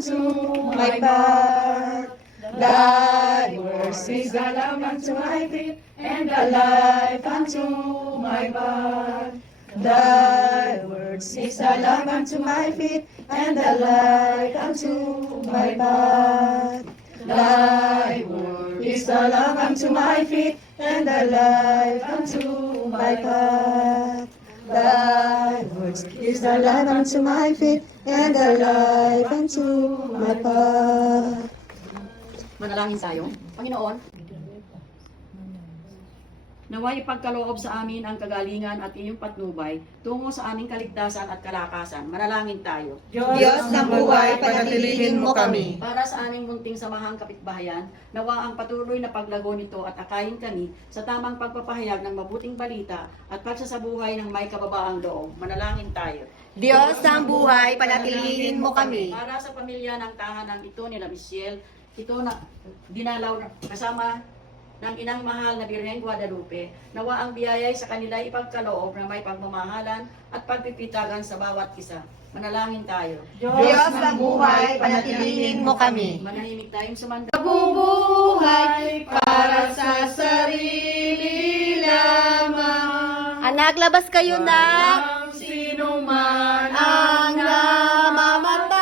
unto my path. Thy words is the lamp unto my feet, and the life unto my path. Thy words is the lamp unto my feet, and the light unto my path. Thy word is the lamp unto my feet, and the light unto my path. Thy words is the lamp unto my feet, and the light unto my path. Manalangin tayo. Panginoon, naway ipagkaloob sa amin ang kagalingan at iyong patnubay tungo sa aming kaligtasan at kalakasan. Manalangin tayo. Diyos ng buhay, panatilihin mo kami. Para sa aming munting samahang kapitbahayan, nawa ang patuloy na paglago nito at akayin kami sa tamang pagpapahayag ng mabuting balita at pagsasabuhay ng may kababaang loob. Manalangin tayo. Diyos ng buhay, panatilihin mo kami. Para sa pamilya ng tahanan ito nila Michelle, ito na dinalaw kasama ng inang mahal na Birheng Guadalupe, nawa ang biyayay sa kanila ipagkaloob na may pagmamahalan at pagpipitagan sa bawat isa. Manalangin tayo. Diyos ng buhay, panatilihin mo kami. Manahimik tayong sumanda. Bubuhay para sa sarili lamang. Anak, labas kayo na. Ang sino man ang namamatay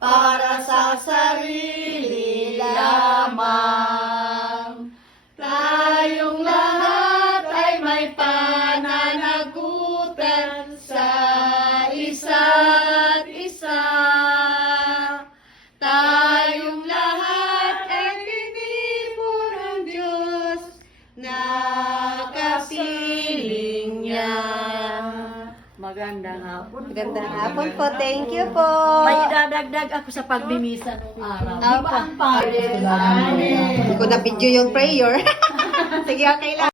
para sa sarili lamang. Tayong lahat ay may pananagutan sa isa't isa. Tayong lahat ay pinipon ng Diyos na kapiling niya. Magandang hapon. Magandang hapon po. Thank you po. May idadagdag ako sa pagbimisa ng araw. Di ba ang pare? Hindi ko na video yung prayer. Sige, okay lang.